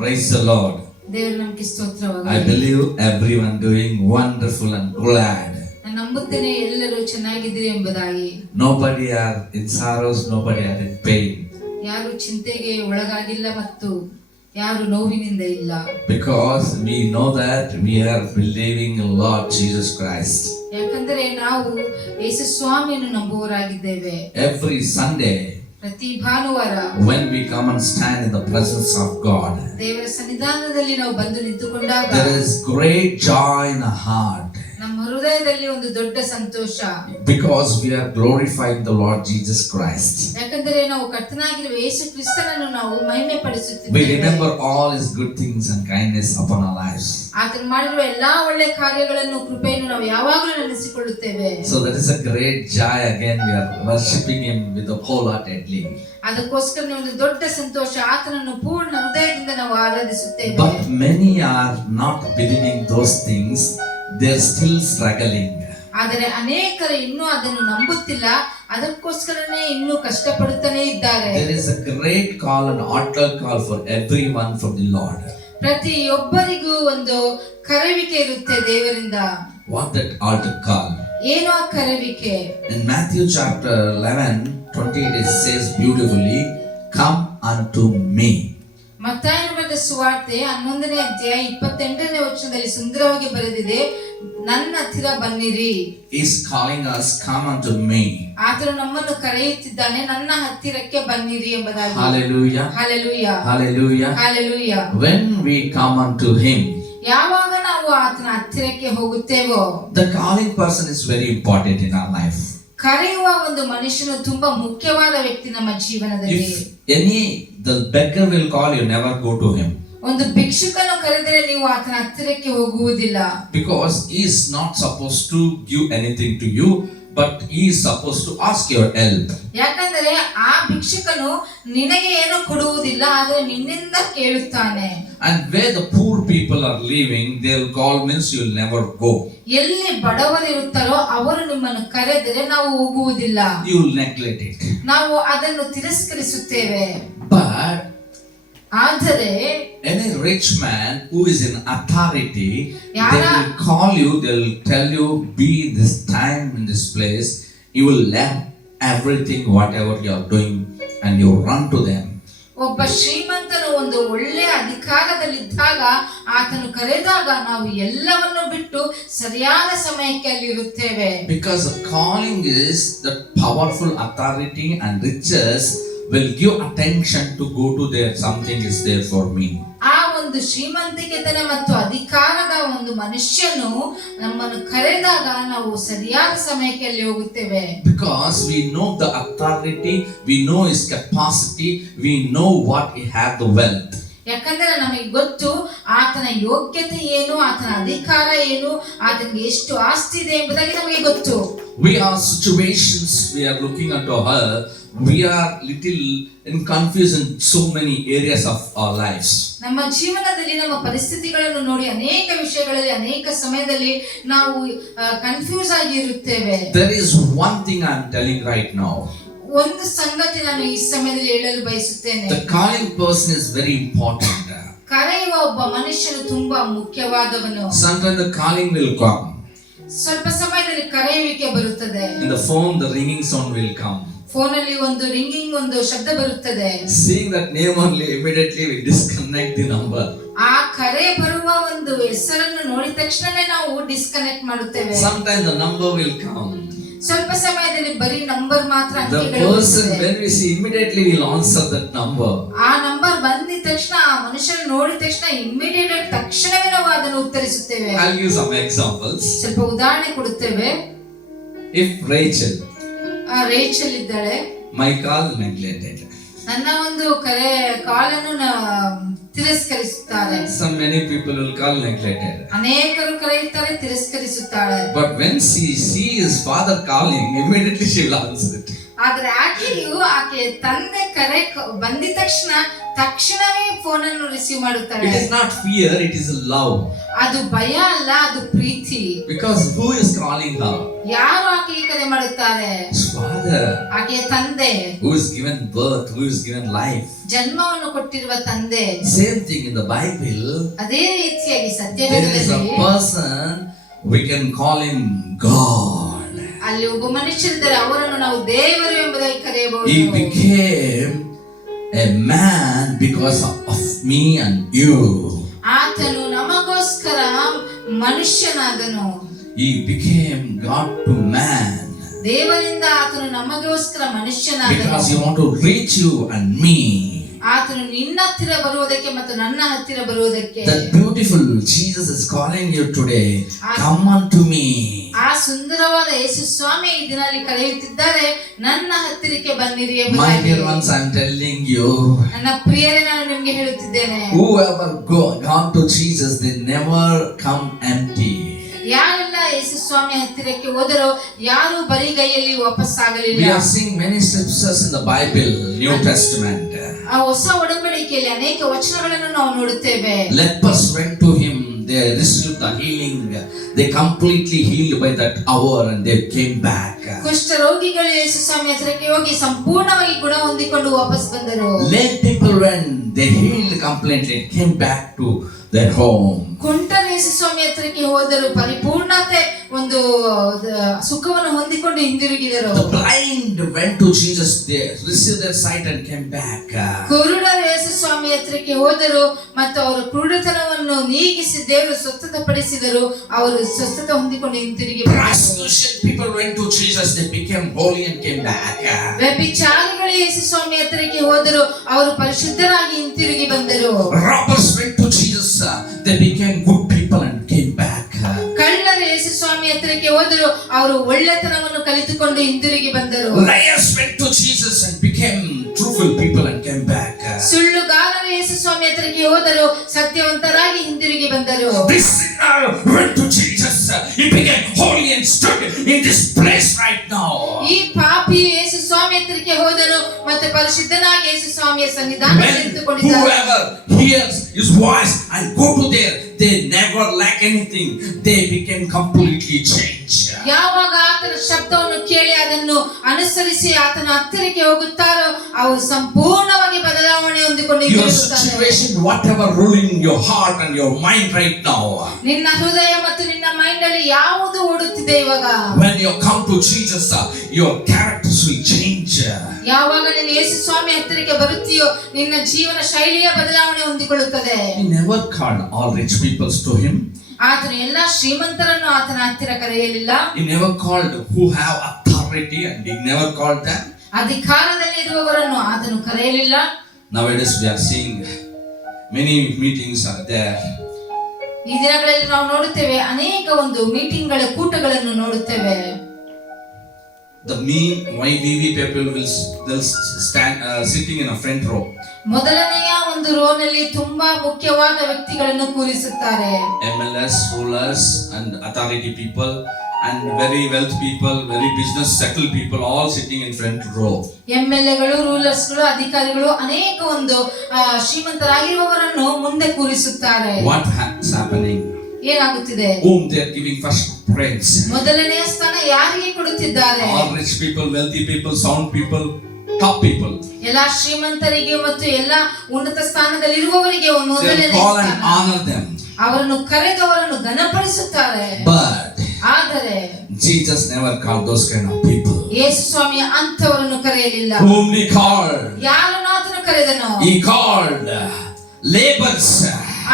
Praise the Lord. ದೇವರ ನಾಮಕ್ಕೆ ಸ್ತೋತ್ರವಾಗಲಿ. I believe everyone doing wonderful and glad. ನಾನು ನಂಬುತ್ತೇನೆ ಎಲ್ಲರೂ ಚೆನ್ನಾಗಿದ್ದೀರಿ ಎಂಬುದಾಗಿ. Nobody are in sorrows, nobody are in pain. ಯಾರು ಚಿಂತೆಗೆ ಒಳಗಾಗಿಲ್ಲ ಮತ್ತು ಯಾರು ನೋವಿನಿಂದ ಇಲ್ಲ. Because we know that we are believing in Lord Jesus Christ. ಯಾಕಂದರೆ ನಾವು ಯೇಸು ಸ್ವಾಮಿಯನ್ನು ನಂಬುವವರಾಗಿದ್ದೇವೆ. Every Sunday, ಪ್ರತಿ ಭಾನುವಾರ when we come and stand in the presence of God, ದೇವರ ಸನ್ನಿಧಾನದಲ್ಲಿ ನಾವು ಬಂದು ನಿಂತುಕೊಂಡಾಗ there is great joy in the heart. ನಮ್ಮ ಹೃದಯದಲ್ಲಿ ಒಂದು ದೊಡ್ಡ ಸಂತೋಷ. Because we are glorifying the Lord Jesus Christ. ಯಾಕಂದರೆ ನಾವು ಕರ್ತನಾಗಿರುವ ಯೇಸು ಕ್ರಿಸ್ತನನ್ನು ನಾವು ಮಹಿಮೆ We ಪಡಿಸುತ್ತಿದ್ದೇವೆ. remember all His good things and kindness upon our lives. ಆತನು ಮಾಡಿರುವ ಎಲ್ಲಾ ಒಳ್ಳೆ ಕಾರ್ಯಗಳನ್ನು ಕೃಪೆಯನ್ನು ನಾವು ಯಾವಾಗಲೂ ನೆನೆಸಿಕೊಳ್ಳುತ್ತೇವೆ. So that is a great joy. Again we are worshiping Him with the wholeheartedly. ಅದಕ್ಕೋಸ್ಕರ ಒಂದು ದೊಡ್ಡ ಸಂತೋಷ, ಆತನನ್ನು ಪೂರ್ಣ ಹೃದಯದಿಂದ ನಾವು ಆರಾಧಿಸುತ್ತೇವೆ. But many are not believing those things. They are still struggling. ಆದರೆ ಅನೇಕರು ಇನ್ನೂ ಅದನ್ನು ನಂಬುತ್ತಿಲ್ಲ, ಅದಕ್ಕೋಸ್ಕರನೇ ಇನ್ನೂ ಕಷ್ಟಪಡುತ್ತಾನೆ ಇದ್ದಾರೆ. There is a great call and altar call for everyone from the Lord. ಪ್ರತಿಯೊಬ್ಬರಿಗೂ ಒಂದು ಕರೆವಿಕೆ ಇರುತ್ತೆ ದೇವರಿಂದ. What that altar call? ಏನು ಆ ಕರೆವಿಕೆ? In Matthew chapter 11:28 it says beautifully, "Come unto me." ಮತ್ತಾಯನ ಬರೆದ ಸುವಾರ್ತೆ 11ನೇ ಅಧ್ಯಾಯ 28ನೇ ವಚನದಲ್ಲಿ ಸುಂದರವಾಗಿ ಬರೆದಿದೆ, ನನ್ನ ಹತ್ತಿರ ಬನ್ನಿರಿ. He is calling us, "Come unto me." ಆತನು ನಮ್ಮನ್ನು ಕರೆಯುತ್ತಿದ್ದಾನೆ, ನನ್ನ ಹತ್ತಿರಕ್ಕೆ ಬನ್ನಿರಿ ಎಂಬುದಾಗಿ. Hallelujah. Hallelujah. Hallelujah. Hallelujah. When we come unto Him, ಯಾವಾಗ ನಾವು ಆತನ ಹತ್ತಿರಕ್ಕೆ ಹೋಗುತ್ತೇವೋ, the calling person is very important in our life. ಕರೆಯುವ ಒಂದು ಮನುಷ್ಯನು ತುಂಬಾ ಮುಖ್ಯವಾದ ವ್ಯಕ್ತಿ ನಮ್ಮ ಜೀವನದಲ್ಲಿ. If the beggar will call you, never go to him. ಒಂದು ಭಿಕ್ಷುಕನು ಕರೆದರೆ ನೀವು ಆತನ ಹತ್ತಿರಕ್ಕೆ ಹೋಗುವುದಿಲ್ಲ. Because he is not supposed to give anything to you, but he is supposed to ask your help. ಯಾಕಂದರೆ ಆ ಭಿಕ್ಷುಕನು ನಿನಗೆ ಏನು ಕೊಡುವುದಿಲ್ಲ, ಆದರೆ ನಿನ್ನಿಂದ ಕೇಳುತ್ತಾನೆ. And where the poor people are living, they will call means you will never go. ಎಲ್ಲಿ ಬಡವರಿರುತ್ತಾರೋ ಅವರು ನಿಮ್ಮನ್ನು ಕರೆದರೆ ನಾವು ಹೋಗುವುದಿಲ್ಲ, You will neglect it. ನಾವು ಅದನ್ನು ತಿರಸ್ಕರಿಸುತ್ತೇವೆ. But ಆದರೆ any rich man who is in authority, they Yara- will call you, they will tell you, be this time in this place. You will learn everything, whatever you are doing, and you run to them. ಒಬ್ಬ ಶ್ರೀಮಂತನು ಒಂದು ಒಳ್ಳೆಯ ಅಧಿಕಾರದಲ್ಲಿದ್ದಾಗ ಆತನು ಕರೆದಾಗ ನಾವು ಎಲ್ಲವನ್ನು ಬಿಟ್ಟು ಸರಿಯಾದ ಸಮಯಕ್ಕೆ ಅಲ್ಲಿ ಇರುತ್ತೇವೆ. Because the calling is the powerful authority and riches will give attention to go to there, something is there for me. ಆ ಒಂದು ಶ್ರೀಮಂತಿಕೆತನ ಮತ್ತು ಅಧಿಕಾರದ ಒಂದು ಮನುಷ್ಯನು ನಮ್ಮನ್ನು ಕರೆದಾಗ ನಾವು ಸರಿಯಾದ ಸಮಯಕ್ಕೆ ಅಲ್ಲಿ ಹೋಗುತ್ತೇವೆ. Because we know the authority, we know his capacity, we know what he had the wealth. ಯಾಕಂದ್ರೆ ನಮಗೆ ಗೊತ್ತು ಆತನ ಯೋಗ್ಯತೆ ಏನು, ಆತನ ಅಧಿಕಾರ ಏನು, ಆತನಿಗೆ ಎಷ್ಟು ಆಸ್ತಿ ಇದೆ ಎಂಬುದಾಗಿ ನಮಗೆ ಗೊತ್ತು. We are situations, we are looking at her, we are little in confusion in so many areas of our lives. ನಮ್ಮ ಜೀವನದಲ್ಲಿ ನಮ್ಮ ಪರಿಸ್ಥಿತಿಗಳನ್ನು ನೋಡಿ ಅನೇಕ ವಿಷಯಗಳಲ್ಲಿ ಅನೇಕ ಸಮಯದಲ್ಲಿ ನಾವು ಕನ್ಫ್ಯೂಸ್ ಆಗಿ ಇರುತ್ತೇವೆ. There is one thing I am telling right now. ಒಂದು ಸಂಗತಿ ನಾನು ಈ ಸಮಯದಲ್ಲಿ ಹೇಳಲು ಬಯಸುತ್ತೇನೆ. The calling person is very important. ಕರೆಯುವ ಒಬ್ಬ ಮನುಷ್ಯನು ತುಂಬಾ ಮುಖ್ಯವಾದವನು. Sometimes the calling will come. ಸ್ವಲ್ಪ ಸಮಯದಲ್ಲಿ ಕರೆಯುವಿಕೆ ಬರುತ್ತದೆ. In the phone the ringing sound will come. ಫೋನಲ್ಲಿ ಒಂದು ರಿಂಗಿಂಗ್ ಒಂದು ಶಬ್ದ ಬರುತ್ತದೆ. Seeing that name only, immediately we disconnect the number. ಆ ಕರೆ ಬರುವ ಒಂದು ಹೆಸರನ್ನು ನೋಡಿದ ತಕ್ಷಣನೇ ನಾವು ಡಿಸ್ಕನೆಕ್ಟ್ ಮಾಡುತ್ತೇವೆ. Sometimes the number will come. ಸ್ವಲ್ಪ ಸಮಯದಲ್ಲಿ ಬರೀ ನಂಬರ್ ಮಾತ್ರ The person, when we see, immediately we'll answer that number. ಆ ನಂಬರ್ ಬಂದಿದ ತಕ್ಷಣ ಆ ಮನುಷ್ಯನ ನೋಡಿದ ತಕ್ಷಣ ಇಮಿಡಿಯೇಟ್ ಆಗಿ ತಕ್ಷಣವೇ ನಾವು ಅದನ್ನು ಉತ್ತರಿಸುತ್ತೇವೆ. I'll give some examples. ಸ್ವಲ್ಪ ಉದಾಹರಣೆ ಕೊಡುತ್ತೇವೆ. If Rachel, ರೇಚಲ್ ಇದ್ದಾಳೆ, my call neglected. ನನ್ನ ಒಂದು ಕಾಲನ್ನು ತಿರಸ್ಕರಿಸುತ್ತಾರೆ. Some many people will call neglected. ಅನೇಕರು ಕರೆಯುತ್ತಾರೆ, ತಿರಸ್ಕರಿಸುತ್ತಾಳೆ. But when she sees his father calling, immediately she will answer it. ಆದ್ರೆ ಆಕೆ ತಂದೆ ಕರೆ ಬಂದಿದ ತಕ್ಷಣವೇ ಫೋನ್ ಅನ್ನು ರಿಸೀವ್ ಮಾಡುತ್ತಾಳೆ. It is not fear, it is love. ಅದು ಭಯ ಅಲ್ಲ, ಅದು ಪ್ರೀತಿ. Because who is calling her? ಯಾರು ಆಕೆಗೆ ಕರೆ ಮಾಡುತ್ತಾರೆ? His father. ಆಕೆಯ ತಂದೆ. Who is given birth, who is given life. ಜನ್ಮವನ್ನು ಕೊಟ್ಟಿರುವ ತಂದೆ. Same thing in the Bible. ಅದೇ ರೀತಿಯಾಗಿ ಸತ್ಯವೇದದಲ್ಲಿ there is a person, we can call him God. ಅಲ್ಲಿ ಒಬ್ಬ ಮನುಷ್ಯರಿದ್ದಾರೆ, ಅವರನ್ನು ನಾವು ದೇವರು ಎಂಬುದಾಗಿ ಕರೆಯಬಹುದು. He became a man because of me and you. ಆತನು ನಮಗೋಸ್ಕರ ಮನುಷ್ಯನಾದನು. He became God to man. ದೇವರಿಂದ ಆತನು ನಮಗೋಸ್ಕರ ಮನುಷ್ಯನಾದನು. Because he want to reach you and me. ಆತನು ನಿನ್ನ ಹತ್ತಿರ ಬರುವುದಕ್ಕೆ ಮತ್ತು ನನ್ನ ಹತ್ತಿರ ಬರುವುದಕ್ಕೆ. That beautiful Jesus is calling you today. Come unto me. ಆ ಸುಂದರವಾದ ಯೇಸು ಸ್ವಾಮಿ ಈ ದಿನದಲ್ಲಿ ಕರೆಯುತ್ತಿದ್ದಾರೆ, ನನ್ನ ಹತ್ತಿರಕ್ಕೆ ಬನ್ನಿರಿ ಎಂಬುದಾಗಿ. My dear ones, I am telling you. ನನ್ನ ಪ್ರಿಯರೇ, ನಾನು ನಿಮಗೆ ಹೇಳುತ್ತಿದ್ದೇನೆ, whoever gone to Jesus, they never come empty. ಯಾರೆಲ್ಲ ಯೇಸು ಸ್ವಾಮಿ ಹತ್ತಿರಕ್ಕೆ ಹೋದರೋ ಯಾರು ಬರಿಗೈಯಲ್ಲಿ ವಾಪಸ್ಸಾಗಲಿಲ್ಲ. We are seeing many scriptures in the Bible, New Testament. ಆ ಹೊಸ ಒಡಂಬಡಿಕೆಯಲ್ಲಿ ಅನೇಕ ವಚನಗಳನ್ನು ನಾವು ನೋಡುತ್ತೇವೆ. Lepers went to him, they received the healing, they completely healed by that hour and they came back. ಕುಷ್ಠರೋಗಿಗಳು ಯೇಸು ಸ್ವಾಮಿ ಹತ್ತಿರಕ್ಕೆ ಹೋಗಿ ಸಂಪೂರ್ಣವಾಗಿ ಗುಣ ಹೊಂದಿಕೊಂಡು ವಾಪಸ್ ಬಂದರು. Lame people when they healed completely came back to their home. ಕುಂಟರು ಯೇಸು ಸ್ವಾಮಿ ಹತ್ತಿರಕ್ಕೆ ಹೋದರು, ಪರಿಪೂರ್ಣತೆ ಒಂದು ಸುಖವನ್ನು ಹೊಂದಿಕೊಂಡು ಹಿಂದಿರುಗಿದರು. The blind went to Jesus, they received their sight and came back. ಕುರುಡರು ಯೇಸು ಸ್ವಾಮಿ ಹತ್ತಿರಕ್ಕೆ ಹೋದರು ಮತ್ತು ಅವರು ಕುರುಡತನವನ್ನು ನೀಗಿಸಿ ದೇವರು ಸ್ವಸ್ಥತಪಡಿಸಿದರು, ಅವರು ಸ್ವಸ್ಥತೆ ಹೊಂದಿಕೊಂಡು ಹಿಂತಿರುಗಿ ಬಂದರು. Prostitution people went to Jesus, they became holy and came back. ವ್ಯಭಿಚಾರಿಗಳು ಯೇಸು ಸ್ವಾಮಿ ಹತ್ತಿರಕ್ಕೆ ಹೋದರು, ಅವರು ಪರಿಶುದ್ಧರಾಗಿ ಹಿಂತಿರುಗಿ ಬಂದರು. Robbers went to Jesus, they became good people and came back. ಕಳ್ಳರು ಯೇಸು ಸ್ವಾಮಿ ಹತ್ತಿರಕ್ಕೆ ಹೋದರು, ಅವರು ಒಳ್ಳೆತನವನ್ನು ಕಲಿತುಕೊಂಡು ಹಿಂದಿರುಗಿ ಬಂದರು. Liars went to Jesus and became truthful people and came back. ಸುಳ್ಳುಗಾರರು ಯೇಸು ಸ್ವಾಮಿ ಹತ್ತಿರಕ್ಕೆ ಹೋದರು, ಸತ್ಯವಂತರಾಗಿ ಹಿಂದಿರುಗಿ ಬಂದರು. This sinner went to Jesus, he became holy and stood in this place right now. ಈ ಪಾಪಿ ಯೇಸು ಸ್ವಾಮಿ ಹತ್ತಿರಕ್ಕೆ ಹೋದರು ಮತ್ತು ಪರಿಶುದ್ಧನಾಗಿ ಯೇಸು ಸ್ವಾಮಿಯ ಸನ್ನಿಧಾನದಲ್ಲಿ ನಿಂತುಕೊಂಡಿದ್ದಾರೆ. Whoever hears his voice and go to there, they never lack anything, they became completely changed. ಯಾವಾಗ ಆತನ ಶಬ್ದವನ್ನು ಕೇಳಿ ಅದನ್ನು ಅನುಸರಿಸಿ ಆತನ ಹತ್ತಿರಕ್ಕೆ ಹೋಗುತ್ತಾರೋ ಅವರು ಸಂಪೂರ್ಣವಾಗಿ ಬದಲಾವಣೆ ಹೊಂದಿಕೊಂಡು Your situation, whatever ruling your heart and your mind right now, ನಿನ್ನ ಹೃದಯ ಮತ್ತು ನಿನ್ನ ಮೈಂಡ್ ಅಲ್ಲಿ ಯಾವುದು ಓಡುತ್ತಿದೆ ಇವಾಗ, when you come to Jesus, your characters will change. ಯಾವಾಗ ನೀನು ಯೇಸು ಸ್ವಾಮಿ ಹತ್ತಿರಕ್ಕೆ ಬರುತ್ತೀಯೋ ನಿನ್ನ ಜೀವನ ಶೈಲಿಯ ಬದಲಾವಣೆ ಹೊಂದಿಕೊಳ್ಳುತ್ತದೆ. He never called all rich people to him. ಆತನು ಎಲ್ಲಾ ಶ್ರೀಮಂತರನ್ನು ಆತನ ಹತ್ತಿರ ಕರೆಯಲಿಲ್ಲ. He never called who have authority and he never called them. ಅಧಿಕಾರದಲ್ಲಿ ಇರುವವರನ್ನು ಆತನು ಕರೆಯಲಿಲ್ಲ. Nowadays we are seeing many meetings are there. ಈ ದಿನಗಳಲ್ಲಿ ನಾವು ನೋಡುತ್ತೇವೆ ಅನೇಕ ಒಂದು ಮೀಟಿಂಗ್ಗಳ ಕೂಟಗಳನ್ನು ನೋಡುತ್ತೇವೆ. The main YVV people will stand sitting in a front row. ಮೊದಲನೆಯ ಒಂದು ರೋನಲ್ಲಿ ತುಂಬಾ ಮುಖ್ಯವಾದ ವ್ಯಕ್ತಿಗಳನ್ನು ಕೂರಿಸುತ್ತಾರೆ. MLS, rulers and authority people and very wealth people, very business settled people, all sitting in front row. MLAಗಳು, ರೂಲರ್ಸ್ಗಳು, ಅಧಿಕಾರಿಗಳು ಅನೇಕ ಒಂದು ಶ್ರೀಮಂತರಾಗಿರುವವರನ್ನು ಮುಂದೆ ಕೂರಿಸುತ್ತಾರೆ. What is happening? ಏನಾಗುತ್ತಿದೆ? Whom they are giving first preference. ಮೊದಲನೆಯ ಸ್ಥಾನ ಯಾರಿಗೆ ಕೊಡುತ್ತಿದ್ದಾರೆ? All rich people, wealthy people, sound people, top people. ಎಲ್ಲಾ ಶ್ರೀಮಂತರಿಗೆ ಮತ್ತು ಎಲ್ಲಾ ಉನ್ನತ ಸ್ಥಾನದಲ್ಲಿರುವವರಿಗೆ ಮೊದಲನೇ ಸ್ಥಾನ. Honor them. ಅವರನ್ನು ಕರೆದು ಅವರನ್ನು ಘನಪಡಿಸುತ್ತಾರೆ. But ಆದರೆ Jesus never called those kind of people. Yesu Swami ಅಂತವರನ್ನು ಕರೆಯಲಿಲ್ಲ. Whom he called? ಯಾರನ್ನು ಆತನು ಕರೆದನು? He called laborers.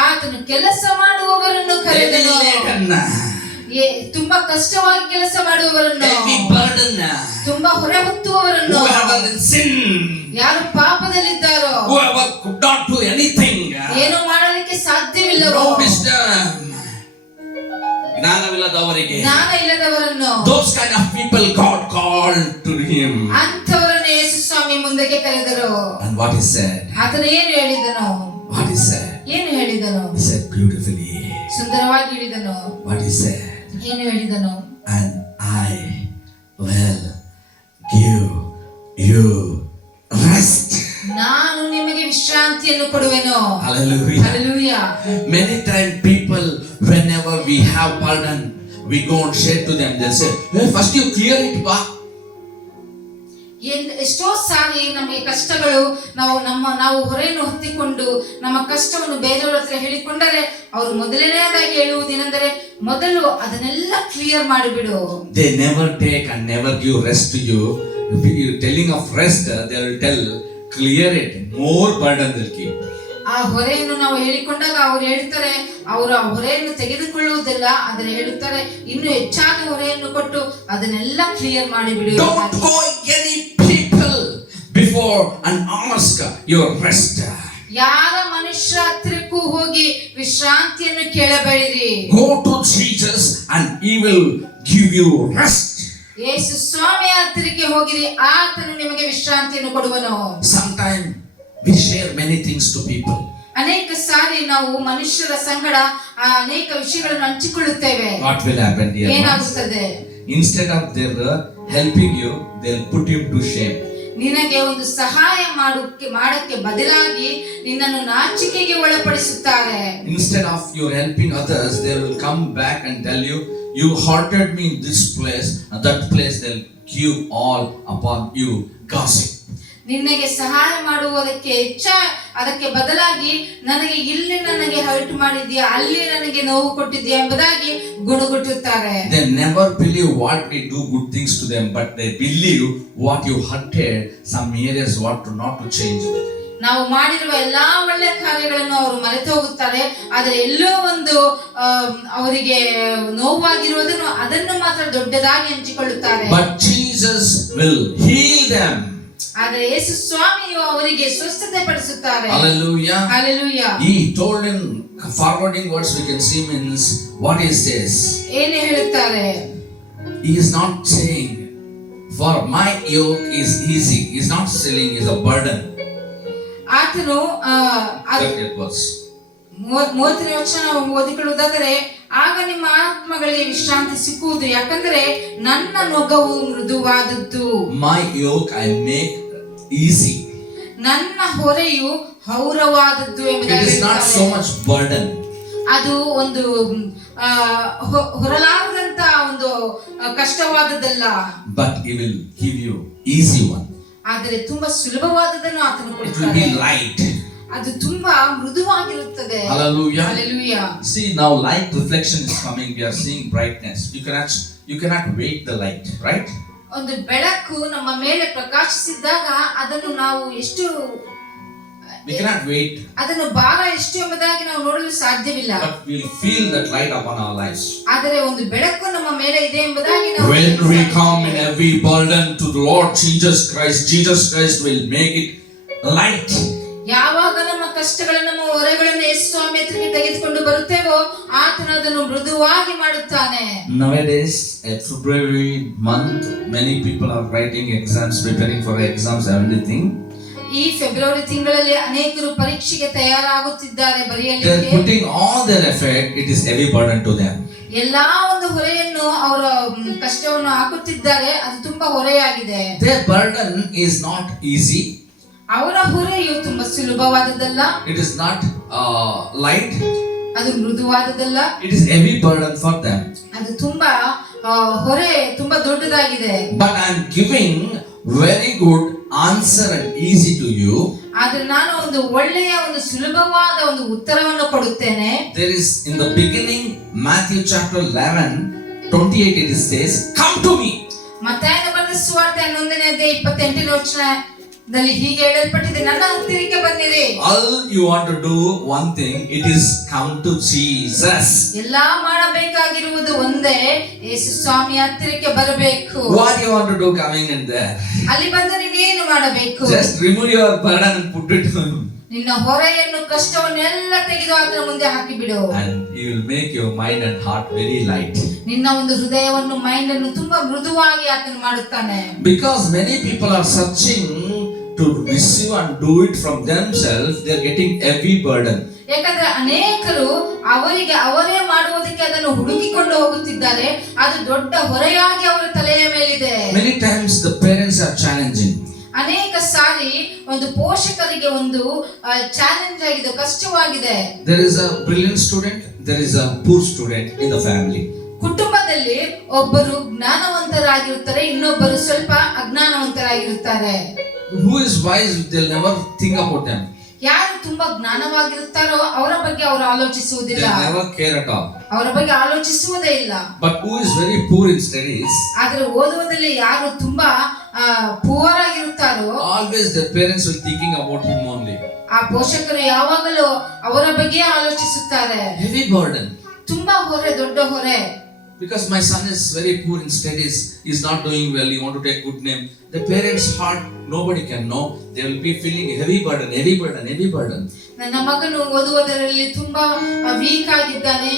ಆತನು ಕೆಲಸ ಮಾಡುವವರನ್ನು ಕರೆದನು. ತುಂಬಾ ಕಷ್ಟವಾಗಿ ಕೆಲಸ ಮಾಡುವವರನ್ನು, ತುಂಬಾ ಹೊರೆ ಹೊತ್ತುವವರನ್ನು, ಯಾರು ಪಾಪದಲ್ಲಿದ್ದಾರೋ, ಏನು ಮಾಡಲಿಕ್ಕೆ ಸಾಧ್ಯವಿಲ್ಲವೋ, ಜ್ಞಾನವಿಲ್ಲದವರಿಗೆ, ಜ್ಞಾನ ಇಲ್ಲದವರನ್ನು, those kind of people God called to him. ಅಂತವರನ್ನು ಯೇಸು ಸ್ವಾಮಿ ಮುಂದಕ್ಕೆ ಕರೆದರು. And what he said? ಆತನು ಏನು ಹೇಳಿದನು? What he said? ಏನು ಹೇಳಿದನು? He said beautifully. ಸುಂದರವಾಗಿ ಹೇಳಿದನು. What he said? ಏನು ಹೇಳಿದನು? And I will give Hallelujah. Many times people, whenever we have burden, we go and share to them. They say, hey, first you clear it, ba. ಎಷ್ಟೋ ಸಾರಿ ನಮಗೆ ಕಷ್ಟಗಳು ನಾವು ಹೊರೆಯನ್ನು ಹೊತ್ತಿಕೊಂಡು ನಮ್ಮ ಕಷ್ಟವನ್ನು ಬೇರೆಯವರ ಹತ್ರ ಹೇಳಿಕೊಂಡರೆ ಅವರು ಮೊದಲನೇದಾಗಿ ಹೇಳುವುದೇನೆಂದರೆ ಮೊದಲು ಅದನ್ನೆಲ್ಲ clear ಮಾಡಿಬಿಡು. They never take and never give rest to you. If you're telling of rest, they will tell, clear it, more burden will keep. ಆ ಹೊರೆಯನ್ನು ನಾವು ಹೇಳಿಕೊಂಡಾಗ ಅವ್ರು ಹೇಳ್ತಾರೆ, ಅವರು ಆ ಹೊರೆಯನ್ನು ತೆಗೆದುಕೊಳ್ಳುವುದಿಲ್ಲ, ಆದರೆ ಹೇಳುತ್ತಾರೆ ಇನ್ನು ಹೆಚ್ಚಾದ ಹೊರೆಯನ್ನು ಕೊಟ್ಟು ಅದನ್ನೆಲ್ಲ clear ಮಾಡಿಬಿಡು. Don't go any people before and ask your rest. ಯಾರ ಮನುಷ್ಯ ಹತ್ರಕ್ಕೂ ಹೋಗಿ ವಿಶ್ರಾಂತಿಯನ್ನು ಕೇಳಬೇಡಿರಿ. Go to Jesus and he will give you rest. ಯೇಸು ಸ್ವಾಮಿಯ ಹತ್ತಿರಕ್ಕೆ ಹೋಗಿರಿ, ಆತನು ನಿಮಗೆ ವಿಶ್ರಾಂತಿಯನ್ನು ಕೊಡುವನು. Sometimes we share many things to people. ಅನೇಕ ಸಾರಿ ನಾವು ಮನುಷ್ಯರ ಸಂಗಡ ಅನೇಕ ವಿಷಯಗಳನ್ನು ಹಂಚಿಕೊಳ್ಳುತ್ತೇವೆ. What will happen, dear ones? ಏನಾಗುತ್ತದೆ? Instead of their helping you, they'll put you to shame. ನಿನಗೆ ಒಂದು ಸಹಾಯ ಮಾಡಕ್ಕೆ ಬದಲಾಗಿ ನಿನ್ನನ್ನು ನಾಚಿಕೆಗೆ ಒಳಪಡಿಸುತ್ತಾರೆ. Instead of you helping others, they will come back and tell you, you hurted me in this place and that place. They'll give all upon you gossip. ನಿನಗೆ ಸಹಾಯ ಮಾಡುವುದಕ್ಕೆ ಅದಕ್ಕೆ ಬದಲಾಗಿ ನನಗೆ ಹರ್ಟ್ ಮಾಡಿದ್ಯಾ, ಅಲ್ಲಿ ನನಗೆ ನೋವು ಕೊಟ್ಟಿದ್ಯಾ ಎಂಬುದಾಗಿ ಗುಣಗುಟ್ಟುತ್ತಾರೆ. They never believe what we do good things to them, but they believe what you hurted, some areas what to not to change. ನಾವು ಮಾಡಿರುವ ಎಲ್ಲಾ ಒಳ್ಳೆ ಕಾರ್ಯಗಳನ್ನು ಅವರು ಮರೆತು ಹೋಗುತ್ತಾರೆ, ಆದರೆ ಎಲ್ಲೋ ಒಂದು ಅವರಿಗೆ ನೋವಾಗಿರುವುದನ್ನು ಅದನ್ನು ಮಾತ್ರ ದೊಡ್ಡದಾಗಿ ಹಂಚಿಕೊಳ್ಳುತ್ತಾರೆ. But Jesus will heal them. ಆದರೆ ಯೇಸು ಸ್ವಾಮಿಯು ಅವರಿಗೆ ಸ್ವಸ್ಥತೆ ಪಡಿಸುತ್ತಾರೆ. Hallelujah. Hallelujah. He told in forwarding words we can see means what is this? ಏನು ಹೇಳುತ್ತಾರೆ? He is not saying for my yoke is easy. He is not selling is a burden. ಆತನು 30ನೇ ವಚನ ಓದಿಕೊಳ್ಳುವುದಾದರೆ, ಆಗ ನಿಮ್ಮ ಆತ್ಮಗಳಿಗೆ ವಿಶ್ರಾಂತಿ ಸಿಕ್ಕುವುದು, ಯಾಕಂದರೆ ನನ್ನ ನೊಗವು ಮೃದುವಾದದ್ದು. My yoke I make easy. ನನ್ನ ಹೊರೆಯು ಹೌರವಾದದ್ದು ಎಂಬುದಾಗಿ. It is not so much burden. ಅದು ಒಂದು ಹೊರಲಾರದಂತ ಒಂದು ಕಷ್ಟವಾದದ್ದಲ್ಲ. But he will give you easy one. ಆದರೆ ತುಂಬಾ ಸುಲಭವಾದದನ್ನು ಆತನು ಕೊಡುತ್ತಾನೆ. It will be light. ಅದು ತುಂಬಾ ಮೃದುವಾಗಿರುತ್ತದೆ. Hallelujah. Hallelujah. See, now light reflection is coming. We are seeing brightness. You cannot wait the light, right? ಒಂದು ಬೆಳಕು ನಮ್ಮ ಮೇಲೆ ಪ್ರಕಾಶಿಸಿದಾಗ ಅದನ್ನು ನಾವು ಎಷ್ಟು we cannot wait. ಅದನ್ನು ಭಾರ ಎಷ್ಟು ಎಂಬುದಾಗಿ ನಾವು ನೋಡಲು ಸಾಧ್ಯವಿಲ್ಲ. But we'll feel that light upon our lives. ಆದರೆ ಒಂದು ಬೆಳಕು ನಮ್ಮ ಮೇಲೆ ಇದೆ ಎಂಬುದಾಗಿ ನಾವು when we come in every burden to the Lord Jesus Christ will make it light. ಯಾವಾಗ ನಮ್ಮ ಕಷ್ಟಗಳನ್ನು ನಮ್ಮ ಹೊರೆಗಳನ್ನು ಯೇಸು ಸ್ವಾಮಿ ಹತ್ತಿರಕ್ಕೆ ತೆಗೆದುಕೊಂಡು ಬರುತ್ತೇವೋ ಆತನು ಅದನ್ನು ಮೃದುವಾಗಿ ಮಾಡುತ್ತಾನೆ. Nowadays, at February month, many people are writing exams, preparing for exams, everything. ಈ ಫೆಬ್ರವರಿ ತಿಂಗಳಲ್ಲಿ ಅನೇಕರು ಪರೀಕ್ಷೆಗೆ ತಯಾರಾಗುತ್ತಿದ್ದಾರೆ ಬರೆಯಲಿಕ್ಕೆ. They are putting all their effort. It is heavy burden to them. ಎಲ್ಲಾ ಒಂದು ಹೊರೆಯನ್ನು ಅವರ ಕಷ್ಟವನ್ನು ಹಾಕುತ್ತಿದ್ದಾರೆ, ಅದು ತುಂಬಾ ಹೊರೆಯಾಗಿದೆ. Their burden is not easy. ಅವರ ಹೊರೆಯು ತುಂಬಾ ಸುಲಭವಾದದ್ದಲ್ಲ. It is not light. ಅದು ಮೃದುವಾದದ್ದಲ್ಲ. It is heavy burden for them. ಅದು ತುಂಬಾ ಹೊರೆ ತುಂಬಾ ದೊಡ್ಡದಾಗಿದೆ. But I am giving very good answer and easy to you. ಆದರೆ ನಾನು ಒಂದು ಒಳ್ಳೆಯ ಒಂದು ಸುಲಭವಾದ ಒಂದು ಉತ್ತರವನ್ನು ಕೊಡುತ್ತೇನೆ. There is in the beginning Matthew chapter 11:28 it says, come to me. ಮತ್ತಾಯನ ಬರೆದ ಸುವಾರ್ತೆ 11ನೇ ಅಧ್ಯಾಯ 28ನೇ ವಚನದಲ್ಲಿ ಹೀಗೆ ಹೇಳಲ್ಪಟ್ಟಿದೆ, ನನ್ನ ಹತ್ತಿರಕ್ಕೆ ಬನ್ನಿರಿ. All you want to do one thing, it is come to Jesus. ಎಲ್ಲಾ ಮಾಡಬೇಕಾಗಿರುವುದು ಒಂದೇ, ಯೇಸು ಸ್ವಾಮಿಯ ಹತ್ತಿರಕ್ಕೆ ಬರಬೇಕು. What you want to do coming in there? ಅಲ್ಲಿ ಬಂದು ನೀನೇನು ಮಾಡಬೇಕು? Just remove your burden and put it on. ನಿನ್ನ ಹೊರೆಯನ್ನು ಕಷ್ಟವನ್ನೆಲ್ಲ ತೆಗೆದು ಆತನ ಮುಂದೆ ಹಾಕಿಬಿಡು. And he will make your mind and heart very light. ನಿನ್ನ ಒಂದು ಹೃದಯವನ್ನು ಮೈಂಡ್ ಅನ್ನು ತುಂಬಾ ಮೃದುವಾಗಿ ಆತನು ಮಾಡುತ್ತಾನೆ. Because many people are searching to receive and do it from themselves, they are getting heavy burden. ಯಾಕಂದ್ರೆ ಅನೇಕರು ಅವರೇ ಮಾಡುವುದಕ್ಕೆ ಅದನ್ನು ಹುಡುಕಿಕೊಂಡು ಹೋಗುತ್ತಿದ್ದಾರೆ, ಅದು ದೊಡ್ಡ ಹೊರೆಯಾಗಿ ಅವರ ತಲೆಯ ಮೇಲಿದೆ. Many times the parents are challenging. ಅನೇಕ ಸಾರಿ ಒಂದು ಪೋಷಕರಿಗೆ ಒಂದು ಚಾಲೆಂಜ್ ಆಗಿದೆ, ಕಷ್ಟವಾಗಿದೆ. There is a brilliant student, there is a poor student in the family. ಕುಟುಂಬದಲ್ಲಿ ಒಬ್ಬರು ಜ್ಞಾನವಂತರಾಗಿರುತ್ತಾರೆ, ಇನ್ನೊಬ್ಬರು ಸ್ವಲ್ಪ ಅಜ್ಞಾನವಂತರಾಗಿರುತ್ತಾರೆ. Who is wise, they'll never think about them. ಯಾರು ತುಂಬಾ ಜ್ಞಾನವಾಗಿರುತ್ತಾರೋ ಅವರ ಬಗ್ಗೆ ಅವರು ಆಲೋಚಿಸುವುದಿಲ್ಲ, They never care at all. ಅವರ ಬಗ್ಗೆ ಆಲೋಚಿಸುವುದೇ ಇಲ್ಲ. But who is very poor in studies, ಆದ್ರೆ ಓದುವುದಲ್ಲಿ ಯಾರು ತುಂಬಾ poor ಆಗಿರುತ್ತಾರೋ always their parents will thinking about him only. ಆ ಪೋಷಕರು ಯಾವಾಗಲೂ ಅವರ ಬಗ್ಗೆ ಆಲೋಚಿಸುತ್ತಾರೆ. Heavy burden. ತುಂಬಾ ಹೊರೆ, ದೊಡ್ಡ ಹೊರೆ. Because my son is very poor in studies, he is not doing well, he want to take good name. The parents' heart, nobody can know. They will be feeling heavy burden, heavy burden, heavy burden. ನನ್ನ ಮಗನು ಓದುವುದರಲ್ಲಿ ತುಂಬಾ weak ಆಗಿದ್ದಾನೆ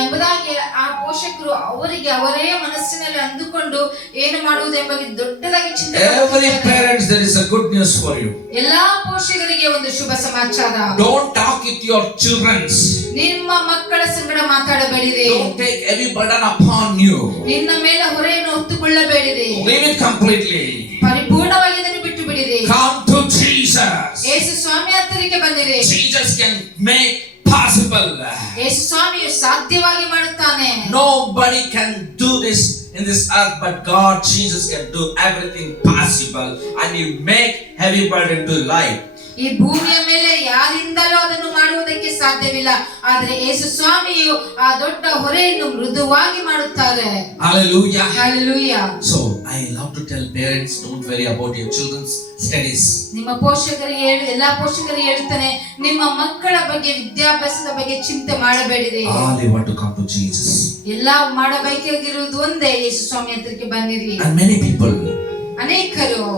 ಎಂಬುದಾಗಿ ಆ ಪೋಷಕರು ಅವರಿಗೆ ಅವರೇ ಮನಸ್ಸಿನಲ್ಲಿ ಅಂದುಕೊಂಡು ಏನು ಮಾಡುವುದೆಂಬ ದೊಡ್ಡದಾಗಿ ಚಿಂತೆ. Every parents, there is a good news for you. ಎಲ್ಲಾ ಪೋಷಕರಿಗೆ ಒಂದು ಶುಭ ಸಮಾಚಾರ. Don't talk with your childrens. ನಿಮ್ಮ ಮಕ್ಕಳ ಸಂಗಡ ಮಾತಾಡಬೇಡಿರಿ. Don't take heavy burden upon you. ನಿನ್ನ ಮೇಲೆ ಹೊರೆಯನ್ನು ಹೊತ್ತುಕೊಳ್ಳಬೇಡಿರಿ. Leave it completely. ಪರಿಪೂರ್ಣವಾಗಿ ಇದನ್ನು ಬಿಟ್ಟು ಬಿಡಿರಿ. Come to Jesus. ಯೇಸು ಸ್ವಾಮಿ ಹತ್ತಿರಕ್ಕೆ ಬನ್ನಿರಿ. Jesus can make possible. ಯೇಸು ಸ್ವಾಮಿಯು ಸಾಧ್ಯವಾಗಿ ಮಾಡುತ್ತಾನೆ. Nobody can do this in this earth, but God, Jesus can do everything possible, and He make heavy burden to life. ಈ ಭೂಮಿಯ ಮೇಲೆ ಯಾರಿಂದಲೂ ಅದನ್ನು ಮಾಡುವುದಕ್ಕೆ ಸಾಧ್ಯವಿಲ್ಲ, ಆದರೆ ಯೇಸು ಸ್ವಾಮಿಯು ಆ ದೊಡ್ಡ ಹೊರೆಯನ್ನು ಮೃದುವಾಗಿ ಮಾಡುತ್ತಾರೆ. Hallelujah. Hallelujah. So I love to tell parents, don't worry about your children's studies. ನಿಮ್ಮ ಪೋಷಕರಿಗೆ ಎಲ್ಲಾ ಪೋಷಕರಿಗೆ ಹೇಳುತ್ತಾನೆ, ನಿಮ್ಮ ಮಕ್ಕಳ ಬಗ್ಗೆ ವಿದ್ಯಾಭ್ಯಾಸದ ಬಗ್ಗೆ ಚಿಂತೆ ಮಾಡಬೇಡಿರಿ. All they want to come to Jesus. ಎಲ್ಲಾ ಮಾಡಬೇಕಾಗಿರುವುದು ಒಂದೇ, ಯೇಸು ಸ್ವಾಮಿ ಹತ್ರಕ್ಕೆ ಬನ್ನಿರಿ. And many people, ಅನೇಕರು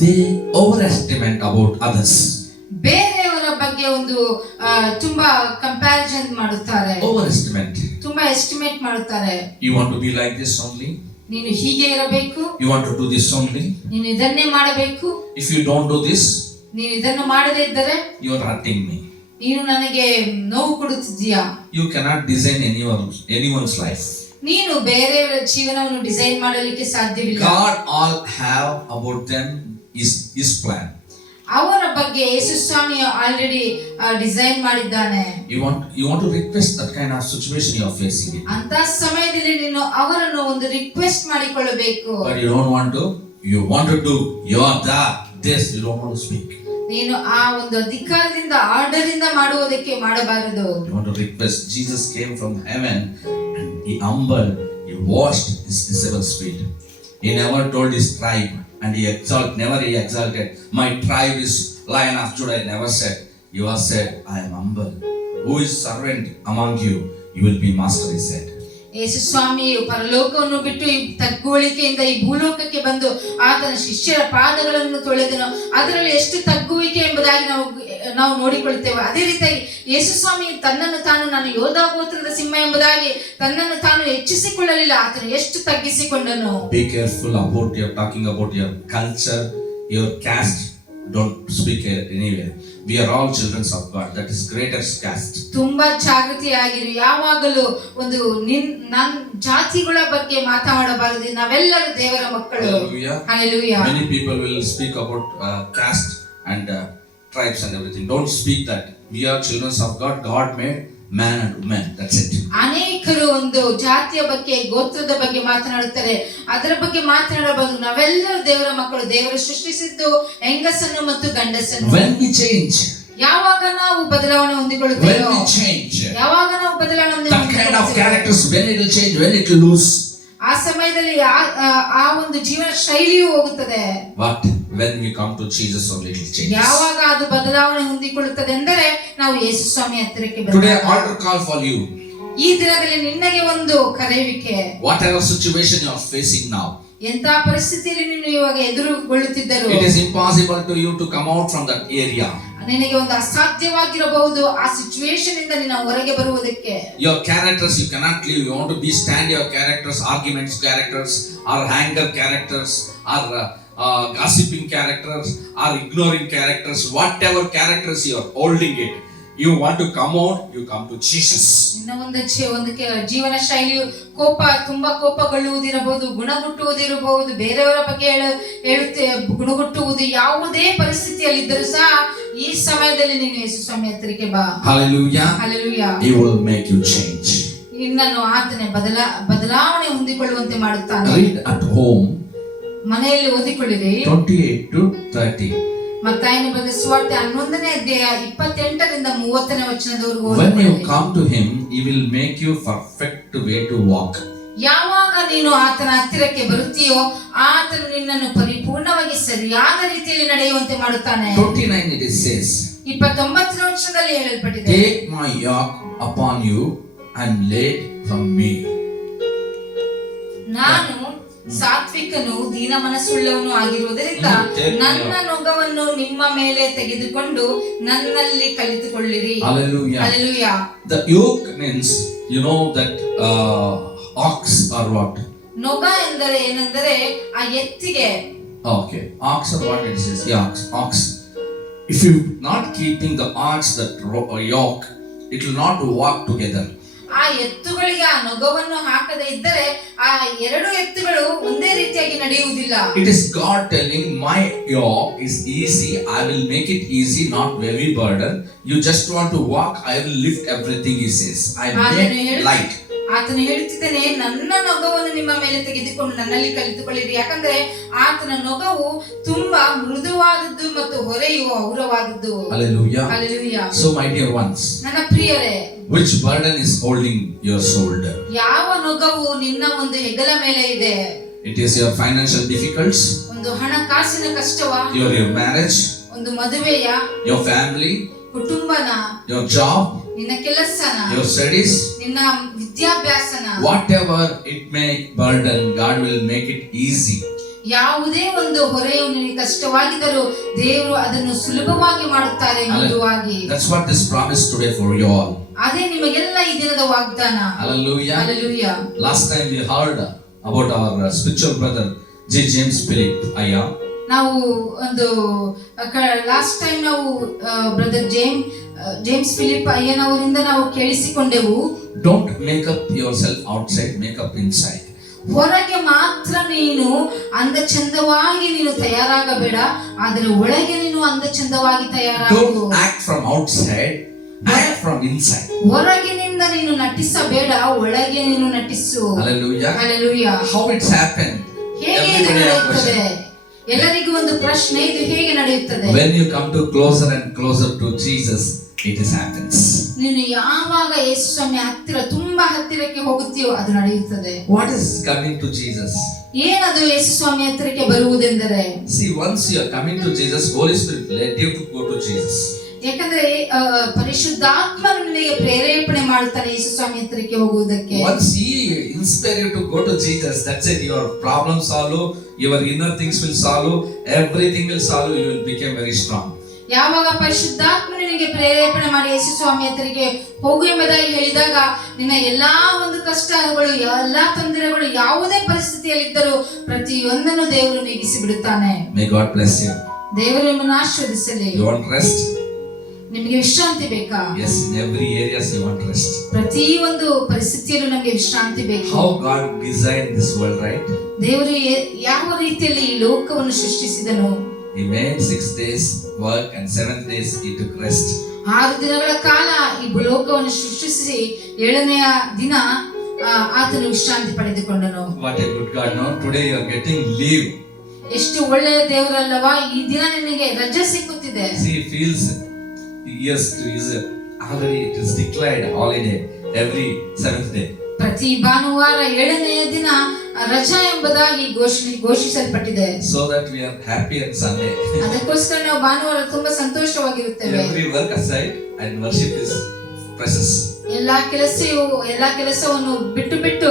they overestimate about others. ಬೇರೆಯವರ ಬಗ್ಗೆ ಒಂದು ತುಂಬಾ ಕಂಪ್ಯಾರಿಸನ್ ಮಾಡುತ್ತಾರೆ. Overestimate. ತುಂಬಾ ಎಸ್ಟಿಮೇಟ್ ಮಾಡುತ್ತಾರೆ. You want to be like this only? ನೀನು ಹೀಗೆ ಇರಬೇಕು, You want to do this only? ನೀನು ಇದನ್ನೇ ಮಾಡಬೇಕು. If you don't do this, ನೀನು ಇದನ್ನು ಮಾಡದೇ ಇದ್ದರೆ you are hurting me. ನೀನು ನನಗೆ ನೋವು ಕೊಡುತ್ತಿದ್ದೀಯಾ. You cannot design anyone's life. ನೀನು ಬೇರೆಯವರ ಜೀವನವನ್ನು ಡಿಸೈನ್ ಮಾಡಲಿಕ್ಕೆ ಸಾಧ್ಯವಿಲ್ಲ. God all have about them is His plan. ಅವರ ಬಗ್ಗೆ ಯೇಸು ಸ್ವಾಮಿ ಆಲ್ರೆಡಿ ಡಿಸೈನ್ ಮಾಡಿದ್ದಾನೆ. You want to request that kind of situation you are facing it. ಅಂತ ಸಮಯದಲ್ಲಿ ನೀನು ಅವರನ್ನು ಒಂದು ರಿಕ್ವೆಸ್ಟ್ ಮಾಡಿಕೊಳ್ಳಬೇಕು. But you don't want to. You want to do. You are that. This you don't want to speak. ನೀನು ಆ ಒಂದು ಅಧಿಕಾರದಿಂದ ಆರ್ಡರ್ ಇಂದ ಮಾಡುವುದಕ್ಕೆ ಮಾಡಬಾರದು. You want to request. Jesus came from heaven and He humbled. He washed His disciples' feet. He never told His tribe. And He exalted. My tribe is Lion of Judah. He never said. He was said, I am humble. Who is servant among you? You will be master, He said. ಯೇಸು ಸ್ವಾಮಿಯು ಪರಲೋಕವನ್ನು ಬಿಟ್ಟು ಈ ತಗ್ಗುವಿಕೆಯಿಂದ ಈ ಭೂಲೋಕಕ್ಕೆ ಬಂದು ಆತನ ಶಿಷ್ಯರ ಪಾದಗಳನ್ನು ತೊಳೆದನು. ಅದರಲ್ಲಿ ಎಷ್ಟು ತಗ್ಗುವಿಕೆ ಎಂಬುದಾಗಿ ನಾವು ನೋಡಿಕೊಳ್ಳುತ್ತೇವೆ. ಅದೇ ರೀತಿಯಾಗಿ ಯೇಸು ಸ್ವಾಮಿ ತನ್ನನ್ನು ತಾನು, ನಾನು ಯೋಧ ಗೋತ್ರದ ಸಿಂಹ ಎಂಬುದಾಗಿ ತನ್ನನ್ನು ತಾನು ಹೆಚ್ಚಿಸಿಕೊಳ್ಳಲಿಲ್ಲ, ಆತನು ಎಷ್ಟು ತಗ್ಗಿಸಿಕೊಂಡನು. Be careful about your talking about your culture, your caste. Don't speak anywhere. We are all children of God. That is greatest caste. ತುಂಬಾ ಜಾಗೃತಿಯಾಗಿರಿ. ಯಾವಾಗಲೂ ಒಂದು ನನ್ನ ಜಾತಿಗಳ ಬಗ್ಗೆ ಮಾತಾಡಬಾರದು. ನಾವೆಲ್ಲರೂ ದೇವರ ಮಕ್ಕಳು. Hallelujah. Many people will speak about caste and tribes and everything. Don't speak that. We are children of God. God made man and woman. That's it. ಅನೇಕರು ಒಂದು ಜಾತಿಯ ಬಗ್ಗೆ, ಗೋತ್ರದ ಬಗ್ಗೆ ಮಾತನಾಡುತ್ತಾರೆ. ಅದರ ಬಗ್ಗೆ ಮಾತನಾಡಬಹುದು. ನಾವೆಲ್ಲರೂ ದೇವರ ಮಕ್ಕಳು. ದೇವರು ಸೃಷ್ಟಿಸಿದ್ದು ಹೆಂಗಸನ್ನು ಮತ್ತು ಗಂಡಸನ್ನು. When we change, ಯಾವಾಗ ನಾವು ಬದಲಾವಣೆ ಹೊಂದಿಕೊಳ್ಳುತ್ತೇವೆ, when we change, ಯಾವಾಗ ನಾವು ಬದಲಾವಣೆ that kind of characters, when it will change, when it will lose. ಆ ಸಮಯದಲ್ಲಿ ಆ ಒಂದು ಜೀವನ ಶೈಲಿಯು ಹೋಗುತ್ತದೆ. But when we come to Jesus, only it will change. ಯಾವಾಗ ಅದು ಬದಲಾವಣೆ ಹೊಂದಿಕೊಳ್ಳುತ್ತದೆ ಎಂದರೆ ನಾವು ಯೇಸು ಸ್ವಾಮಿ ಹತ್ತಿರಕ್ಕೆ ಬಂದಾಗ. Today altar call for you. ಈ ದಿನದಲ್ಲಿ ನಿನ್ನಗೆ ಒಂದು ಕರೆಯುವಿಕೆ. Whatever situation you are facing now, ಎಂತ ಪರಿಸ್ಥಿತಿಯಲ್ಲಿ ನೀನು ಇವಾಗ ಎದುರುಗೊಳ್ಳುತ್ತಿದ್ದರು, it is impossible to you to come out from that area. ನಿನಗೆ ಒಂದು ಅಸಾಧ್ಯವಾಗಿರಬಹುದು ಆ ಸಿಚುವೇಶನ್ ಇಂದ ನೀನು ಹೊರಗೆ ಬರುವುದಕ್ಕೆ. Your characters you cannot leave. You want to be stand your characters, arguments characters, or anger characters, or gossiping characters, or ignoring characters, whatever characters you are holding it. you want to come out, you come to Jesus. ನಿನ್ನ ಒಂದು ಜೀವನ ಶೈಲಿಯು ತುಂಬಾ ಕೋಪಗೊಳ್ಳುವುದಿರಬಹುದು, ಗುಣಗುಟ್ಟುವುದಿರಬಹುದು, ಬೇರೆಯವರ ಬಗ್ಗೆ ಹೇಳುತ್ತೆ ಗುಣಗುಟ್ಟುವುದು, ಯಾವುದೇ ಪರಿಸ್ಥಿತಿಯಲ್ಲಿದ್ದರೂ ಸಹ ಈ ಸಮಯದಲ್ಲಿ ನೀನು ಯೇಸು ಸ್ವಾಮಿ ಹತ್ತಿರಕ್ಕೆ ಬಾ. Hallelujah. Hallelujah. He will make you change. ನಿನ್ನನ್ನು ಆತನೇ ಬದಲಾವಣೆ ಹೊಂದಿಕೊಳ್ಳುವಂತೆ ಮಾಡುತ್ತಾನೆ. Read at home. ಮನೆಯಲ್ಲಿ ಓದಿಕೊಳ್ಳಿರಿ. 28 to 30. ಮತ್ತಾಯನ ಬರೆದ ಸುವಾರ್ತೆ 11ನೇ ಅಧ್ಯಾಯ 28ರಿಂದ 30ನೇ ವಚನದವರೆಗೂ. When you come to him, he will make you perfect way to walk. ಯಾವಾಗ ನೀನು ಆತನ ಹತ್ತಿರಕ್ಕೆ ಬರುತ್ತೀಯೋ ಆತನು ನಿನ್ನನ್ನು ಪರಿಪೂರ್ಣವಾಗಿ ಸರಿಯಾದ ರೀತಿಯಲ್ಲಿ ನಡೆಯುವಂತೆ ಮಾಡುತ್ತಾನೆ. 29 it says, 29ನೇ ವಚನದಲ್ಲಿ ಹೇಳಲ್ಪಟ್ಟಿದೆ, take my yoke upon you and learn from me. ನಾನು ಸಾತ್ವಿಕನು ದೀನ ಮನಸ್ಸುಳ್ಳವನು ಆಗಿರುವುದರಿಂದ ನನ್ನ ನೊಗವನ್ನು ನಿಮ್ಮ ಮೇಲೆ ತೆಗೆದುಕೊಂಡು ನನ್ನಲ್ಲಿ ಕಲಿತುಕೊಳ್ಳಿರಿ. Hallelujah. Hallelujah. The yoke means, you know that ox or what? ನೊಗ ಎಂದರೆ ಏನೆಂದರೆ ಆ ಎತ್ತಿಗೆ. Okay, ox or what it says? Yeah, ox. If you not keeping the ox that yoke, it will not walk together. ಆ ಎತ್ತುಗಳಿಗೆ ಆ ನೊಗವನ್ನು ಹಾಕದೇ ಇದ್ದರೆ ಆ ಎರಡು ಎತ್ತುಗಳು ಒಂದೇ ರೀತಿಯಾಗಿ ನಡೆಯುವುದಿಲ್ಲ. It is God telling, my yoke is easy, I will make it easy, not very burden. You just want to walk, I will lift everything, he says. I make light. ಆತನು ಹೇಳುತ್ತಿದ್ದಾನೆ, ನನ್ನ ನೊಗವನ್ನು ನಿಮ್ಮ ಮೇಲೆ ತೆಗೆದುಕೊಂಡು ನನ್ನಲ್ಲಿ ಕಲಿತುಕೊಳ್ಳಿರಿ. ಯಾಕಂದ್ರೆ ಆತನ ನೊಗವು ತುಂಬಾ ಮೃದುವಾದದ್ದು ಮತ್ತು ಹೊರೆಯು ಹಗುರವಾದದ್ದು. Hallelujah. Hallelujah. So my dear ones, ನನ್ನ ಪ್ರಿಯರೇ, which burden is holding your shoulder? ಯಾವ ನೊಗವು ನಿನ್ನ ಒಂದು ಹೆಗಲ ಮೇಲೆ ಇದೆ? It is your financial difficulties, ಒಂದು ಹಣಕಾಸಿನ ಕಷ್ಟವ, your marriage, ಒಂದು ಮದುವೆಯ, your family, ಕುಟುಂಬನ, your job, ನಿನ್ನ ಕೆಲಸನ, your studies, ನಿನ್ನ ವಿದ್ಯಾಭ್ಯಾಸನ, whatever it may burden, God will make it easy. ಯಾವುದೇ ಒಂದು ಹೊರೆಯು ನಿನಗೆ ಕಷ್ಟವಾಗಿದ್ದರೂ ದೇವರು ಅದನ್ನು ಸುಲಭವಾಗಿ ಮಾಡುತ್ತಾರೆ, ಮೃದುವಾಗಿ. That's what this promise today for you all. ಅದೇ ನಿಮಗೆಲ್ಲ ಈ ದಿನದ ವಾಗ್ದಾನ. Hallelujah. Hallelujah. Last time we heard about our spiritual brother James Philip Aya. ನಾವು ಒಂದು ಲಾಸ್ಟ್ ಟೈಮ್ ನಾವು ಬ್ರದರ್ ಜೇಮ್ಸ್ ಫಿಲಿಪ್ ಅಯ್ಯನವರಿಂದ ನಾವು ಕೇಳಿಸಿಕೊಂಡೆವು, don't make up yourself outside, make up inside. ಹೊರಗೆ ಮಾತ್ರ ನೀನು ಅಂದ ಚಂದವಾಗಿ ನೀನು ತಯಾರಾಗಬೇಡ, ಆದರೆ ಒಳಗೆ ನೀನು ಅಂದ ಚಂದವಾಗಿ ತಯಾರಾಗು. Don't act from outside, act from inside. ಹೊರಗಿನಿಂದ ನೀನು ನಟಿಸಬೇಡ, ಒಳಗೆ ನೀನು ನಟಿಸು. Hallelujah. Hallelujah. How it's happened? ಹೇಗೆ ಇದು ನಡೆಯುತ್ತದೆ? ಎಲ್ಲರಿಗೂ ಒಂದು ಪ್ರಶ್ನೆ, ಇದು ಹೇಗೆ ನಡೆಯುತ್ತದೆ? When you come to closer and closer to Jesus, it happens. ನೀನು ಯಾವಾಗ ಯೇಸು ಸ್ವಾಮಿ ಹತ್ತಿರ ತುಂಬಾ ಹತ್ತಿರಕ್ಕೆ ಹೋಗುತ್ತೀಯೋ ಅದು ನಡೆಯುತ್ತದೆ. What is coming to Jesus? ಏನದು ಯೇಸು ಸ್ವಾಮಿ ಹತ್ತಿರಕ್ಕೆ ಬರುವುದೆಂದರೆ, see, once you are coming to Jesus, Holy Spirit led you to go to Jesus. ಯಾಕಂದ್ರೆ ಪರಿಶುದ್ಧಾತ್ಮನು ನಿನಗೆ ಪ್ರೇರೇಪಣೆ ಮಾಡುತ್ತಾನೆ ಯೇಸು ಸ್ವಾಮಿ ಹತ್ತಿರಕ್ಕೆ ಹೋಗುವುದಕ್ಕೆ. Once he inspire you to go to Jesus, that's it, your problem solve, your inner things will solve, everything will solve, you will become very strong. ಯಾವಾಗ ಪರಿಶುದ್ಧಾತ್ಮನು ನಿನಗೆ ಪ್ರೇರೇಪಣೆ ಮಾಡಿ ಯೇಸು ಸ್ವಾಮಿ ಹತ್ತಿರಕ್ಕೆ ಹೋಗು ಎಂಬುದಾಗಿ ಹೇಳಿದಾಗ ನಿನ್ನ ಎಲ್ಲಾ ಒಂದು ಕಷ್ಟಗಳು, ಎಲ್ಲಾ ತೊಂದರೆಗಳು, ಯಾವುದೇ ಪರಿಸ್ಥಿತಿಯಲ್ಲಿದ್ದರೂ ಪ್ರತಿಯೊಂದನ್ನು ದೇವರು ನೀಗಿಸಿ ಬಿಡುತ್ತಾನೆ. May God bless you. ದೇವರು ನಿಮ್ಮನ್ನು ಆಶೀರ್ವದಿಸಲಿ. You want rest? ನಿಮಗೆ ವಿಶ್ರಾಂತಿ ಬೇಕಾ? Yes, in every areas you want rest. ಪ್ರತಿಯೊಂದು ಪರಿಸ್ಥಿತಿಯಲ್ಲೂ ನಮಗೆ ವಿಶ್ರಾಂತಿ ಬೇಕು. How God designed this world, right? ದೇವರು ಯಾವ ರೀತಿಯಲ್ಲಿ ಈ ಲೋಕವನ್ನು ಸೃಷ್ಟಿಸಿದನು? He made 6 days work and 7th days he took rest. 6 ದಿನಗಳ ಕಾಲ ಈ ಲೋಕವನ್ನು ಸೃಷ್ಟಿಸಿ 7ನೆಯ ದಿನ ಆತನು ವಿಶ್ರಾಂತಿ ಪಡೆದುಕೊಂಡನು. What a good God, no? Today you are getting leave. ಎಷ್ಟು ಒಳ್ಳೆಯ ದೇವರಲ್ಲವಾ, ಈ ದಿನ ನಿನಗೆ ರಜೆ ಸಿಕ್ಕುತ್ತಿದೆ. See, feels yes to is already it is declared holiday every 7th day. ಪ್ರತಿ ಭಾನುವಾರ 7ನೆಯ ದಿನ ರಜಾ ಎಂಬುದಾಗಿ ಘೋಷಿಸಲ್ಪಟ್ಟಿದೆ. So that we are happy on Sunday. ಅದಕ್ಕೋಸ್ಕರ ನಾವು ಭಾನುವಾರ ತುಂಬಾ ಸಂತೋಷವಾಗಿರುತ್ತೇವೆ. Every work aside and worship is precious. ಎಲ್ಲಾ ಕೆಲಸವನ್ನು ಬಿಟ್ಟು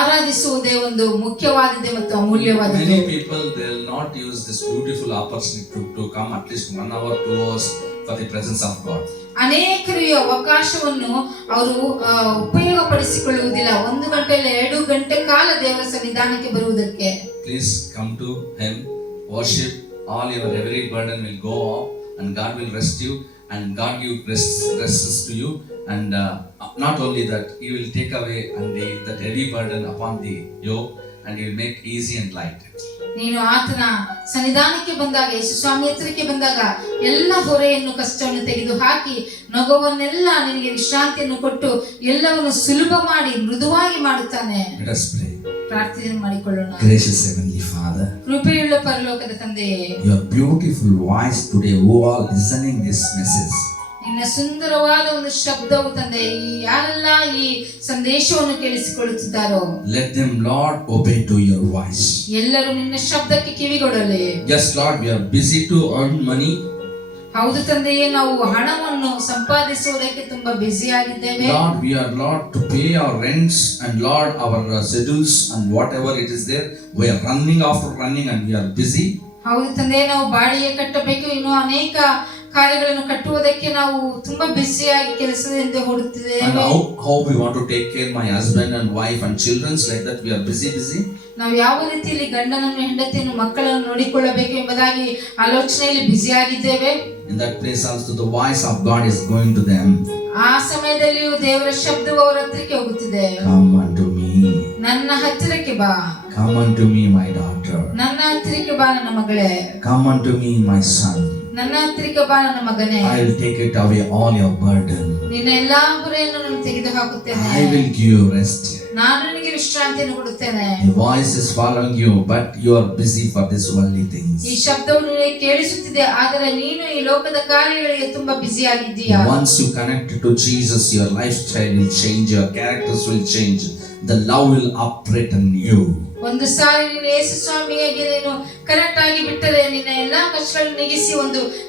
ಆರಾಧಿಸುವುದೇ ಒಂದು ಮುಖ್ಯವಾದದ್ದು ಮತ್ತು ಅಮೂಲ್ಯವಾದದ್ದು. Many people they will not use this beautiful opportunity to come at least 1 hour 2 hours for the presence of God. ಅನೇಕರು ಈ ಅವಕಾಶವನ್ನು ಅವರು ಉಪಯೋಗ ಪಡಿಸಿಕೊಳ್ಳುವುದಿಲ್ಲ. 1 ಗಂಟೆ ಇಲ್ಲ 2 ಗಂಟೆ ಕಾಲ ದೇವರ ಸನ್ನಿಧಾನಕ್ಕೆ ಬರುವುದಕ್ಕೆ. Please come to him, worship, all your every burden will go off and God will rest you and God give rests to you, and not only that, He will take away that heavy burden upon the yoke, and He will make easy and light. ನೀನು ಆತನ ಸನ್ನಿಧಾನಕ್ಕೆ ಬಂದಾಗ, ಯೇಸು ಸ್ವಾಮಿ ಹತ್ತಿರಕ್ಕೆ ಬಂದಾಗ ಎಲ್ಲ ಹೊರೆಯನ್ನು, ಕಷ್ಟವನ್ನು ತೆಗೆದು ಹಾಕಿ ನಗುವನ್ನೆಲ್ಲ ನಿನಗೆ ವಿಶ್ರಾಂತಿಯನ್ನು ಕೊಟ್ಟು ಎಲ್ಲವನ್ನು ಸುಲಭ ಮಾಡಿ ಮೃದುವಾಗಿ ಮಾಡುತ್ತಾನೆ. Let us pray. ಪ್ರಾರ್ಥನೆ ಮಾಡಿಕೊಳ್ಳೋಣ. Gracious Heavenly Father, ಕೃಪೆಯುಳ್ಳ ಪರಲೋಕದ ತಂದೆಯೇ, your beautiful voice today, who are listening this message, ನಿನ್ನ ಸುಂದರವಾದ ಒಂದು ಶಬ್ದವು ತಂದೆ, ಈ ಯಾರೆಲ್ಲ ಈ ಸಂದೇಶವನ್ನು ಕೇಳಿಸಿಕೊಳ್ಳುತ್ತಿದ್ದಾರೋ, let them, Lord, obey to your voice. ಎಲ್ಲರೂ ನಿನ್ನ ಶಬ್ದಕ್ಕೆ ಕಿವಿಗೊಡಲಿ. Yes, Lord, we are busy to earn money. ಹೌದು ತಂದೆಯೇ, ನಾವು ಹಣವನ್ನು ಸಂಪಾದಿಸುವುದಕ್ಕೆ ತುಂಬಾ ಬ್ಯುಸಿ ಆಗಿದ್ದೇವೆ. Lord, we are, Lord, to pay our rents and, Lord, our schedules and whatever it is there, we are running after running and we are busy. ಹೌದು ತಂದೆ, ನಾವು ಬಾಡಿಗೆ ಕಟ್ಟಬೇಕು, ಇನ್ನು ಅನೇಕ ಕಾರ್ಯಗಳನ್ನು ಕಟ್ಟುವುದಕ್ಕೆ ನಾವು ತುಂಬಾ ಬ್ಯುಸಿಯಾಗಿ ಕೆಲಸದಿಂದ ಹೊರಡುತ್ತಿದ್ದೇವೆ. And how we want to take care my husband and wife and children, like that we are busy. ನಾವು ಯಾವ ರೀತಿಯಲ್ಲಿ ಗಂಡನನ್ನು, ಹೆಂಡತಿಯನ್ನು, ಮಕ್ಕಳನ್ನು ನೋಡಿಕೊಳ್ಳಬೇಕು ಎಂಬುದಾಗಿ ಆಲೋಚನೆಯಲ್ಲಿ ಬ್ಯುಸಿಯಾಗಿದ್ದೇವೆ. In that place also the voice of God is going to them. ಆ ಸಮಯದಲ್ಲಿಯೂ ದೇವರ ಶಬ್ದವು ಅವರ ಹತ್ತಿರಕ್ಕೆ ಹೋಗುತ್ತಿದೆ. Come unto me. ನನ್ನ ಹತ್ತಿರಕ್ಕೆ ಬಾ. Come unto me, my daughter. ನನ್ನ ಹತ್ತಿರಕ್ಕೆ ಬಾ ನನ್ನ ಮಗಳೇ. Come unto me, my son. ನನ್ನ ಹತ್ತಿರಕ್ಕೆ ಬಾ ನನ್ನ ಮಗನೇ. I will take it away all your burden. ನಿನ್ನ ಎಲ್ಲಾ ಹೊರೆಯನ್ನು ನಾನು ತೆಗೆದು ಹಾಕುತ್ತೇನೆ. I will give you rest. ನಾನು ನಿನಗೆ ವಿಶ್ರಾಂತಿಯನ್ನು ಕೊಡುತ್ತೇನೆ. The voice is following you, but you are busy for these worldly things. ಈ ಶಬ್ದವು ನಿನಗೆ ಕೇಳಿಸುತ್ತಿದೆ, ಆದರೆ ನೀನು ಈ ಲೋಕದ ಕಾರ್ಯಗಳಿಗೆ ತುಂಬಾ busy ಆಗಿದ್ದೀಯಾ. Once you connect to Jesus, your lifestyle will change, your characters will change, the love will operate in you. ಒಂದು ಸಾರಿ ನೀನು ಯೇಸು ಸ್ವಾಮಿಗೆ ನೀನು ಕನೆಕ್ಟ್ ಆಗಿ ಬಿಟ್ಟರೆ ನಿನ್ನ ಎಲ್ಲಾ ಕಷ್ಟಗಳನ್ನು ನೀಗಿಸಿ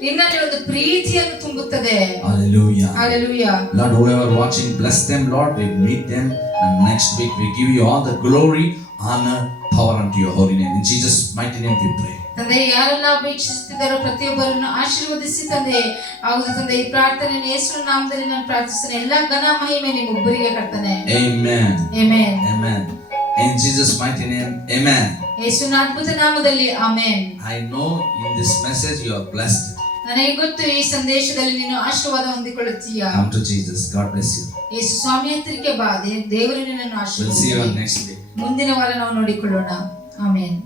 ನಿನ್ನಲ್ಲಿ ಒಂದು ಪ್ರೀತಿಯನ್ನು ತುಂಬುತ್ತದೆ. Hallelujah. Hallelujah. Lord, whoever watching, bless them, Lord. We meet them, and next week we give you all the glory, honor, power unto your holy name. In Jesus' mighty name we pray. ತಂದೆ, ಯಾರೆಲ್ಲ ವೀಕ್ಷಿಸುತ್ತಿದ್ದಾರೋ ಪ್ರತಿಯೊಬ್ಬರನ್ನು ಆಶೀರ್ವದಿಸಿ ತಂದೆ. ಹೌದು ತಂದೆ, ಈ ಪ್ರಾರ್ಥನೆ ಯೇಸುವಿನ ನಾಮದಲ್ಲಿ ನಾನು ಪ್ರಾರ್ಥಿಸ್ತೇನೆ. ಎಲ್ಲ ಘನ ಮಹಿಮೆ ನಿಮ್ಮೊಬ್ಬರಿಗೆ ಕರ್ತನೆ. Amen. Amen. Amen. In Jesus' mighty name, amen. ಯೇಸುವಿನ ಅದ್ಭುತ ನಾಮದಲ್ಲಿ amen. I know in this message you are blessed. ನನಗೆ ಗೊತ್ತು, ಈ ಸಂದೇಶದಲ್ಲಿ ನೀನು ಆಶೀರ್ವಾದ ಹೊಂದಿಕೊಳ್ಳುತ್ತೀಯಾ. Come to Jesus. God bless you. ಯೇಸು ಸ್ವಾಮಿ ಹತ್ತಿರಕ್ಕೆ ಬಾ. ದೇವರು ನಿನ್ನನ್ನು We'll see you ಆಶೀರ್ವದಿಸಲಿ. next week. ಮುಂದಿನ ವಾರ ನಾವು ನೋಡಿಕೊಳ್ಳೋಣ. ಆಮೆನ್.